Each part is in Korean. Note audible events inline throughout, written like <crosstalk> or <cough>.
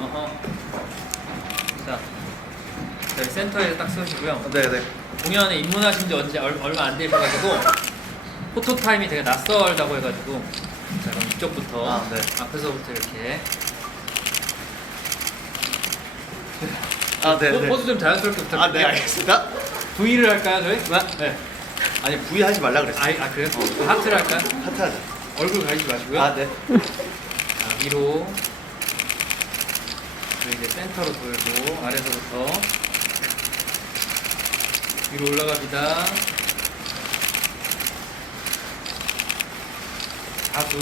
어허. 자, 저희 센터에 딱 서시고요. 네네. 공연에 입문하신 지 언제 얼, 얼마 안 되셔가지고 포토 타임이 되게 낯설다고 해가지고 자 그럼 이쪽부터 아, 네. 앞에서부터 이렇게 아 포- 네네. 포즈 좀 자연스럽게 아네 부탁드릴게요. 알겠습니다. V를 할까요 저희? 네. 네. 아니 V 하지 말라 그랬어. 아, 아 그래요? 하트를 할까요? 하트 하자. 얼굴 가리지 마시고요. 아 네. 자, 위로 이제 센터로 돌고 아래서부터 위로 올라갑니다. 다수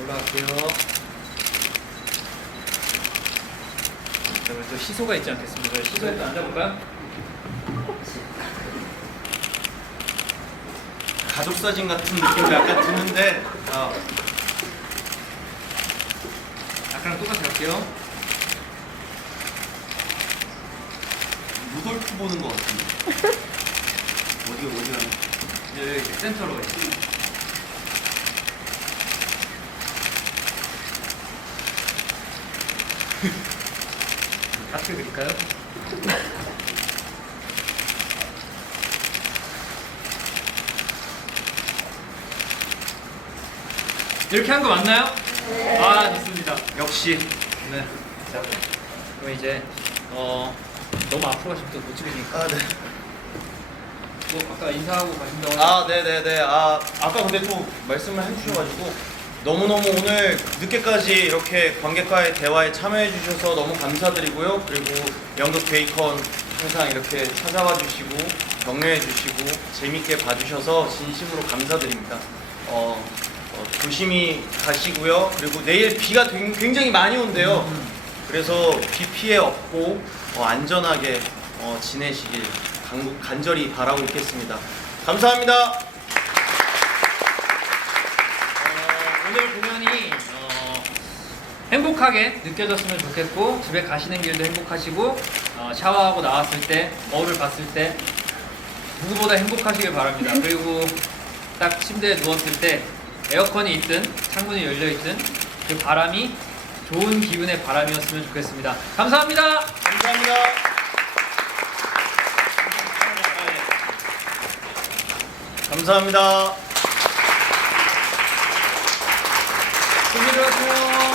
올라갈게요. 자, 우리 또 시소가 있지 않겠습니까? 시소에 또 앉아볼까요? 가족 사진 같은 느낌도 약간 드는데. 아 갈게요. 루돌프 보는 것 같은데. 어디가 어디가. 여기 센터로 가요. <laughs> 하트 그릴까요? <laughs> 이렇게 한 거 맞나요? 아 좋습니다. 역시. 네. 자, 그럼 이제 어 너무 앞으로 가시면 또 못 찍으니까 아 네. 뭐 아까 인사하고 가신다고 아, 네네네. 아, 아까 근데 또 말씀을 해주셔가지고 너무너무 오늘 늦게까지 이렇게 관객과의 대화에 참여해주셔서 너무 감사드리고요. 그리고 연극 베이컨 항상 이렇게 찾아와 주시고 격려해 주시고 재밌게 봐주셔서 진심으로 감사드립니다. 어, 어, 조심히 가시고요. 그리고 내일 비가 굉- 굉장히 많이 온대요. 그래서 비 피해 없고 어, 안전하게 어, 지내시길 간, 간절히 바라고 있겠습니다. 감사합니다. 어, 오늘 공연이 어, 행복하게 느껴졌으면 좋겠고 집에 가시는 길도 행복하시고 어, 샤워하고 나왔을 때 거울을 봤을 때 누구보다 행복하시길 바랍니다. <laughs> 그리고 딱 침대에 누웠을 때 에어컨이 있든 창문이 열려 있든 그 바람이 좋은 기분의 바람이었으면 좋겠습니다. 감사합니다. 감사합니다. 감사합니다. 들어가세요.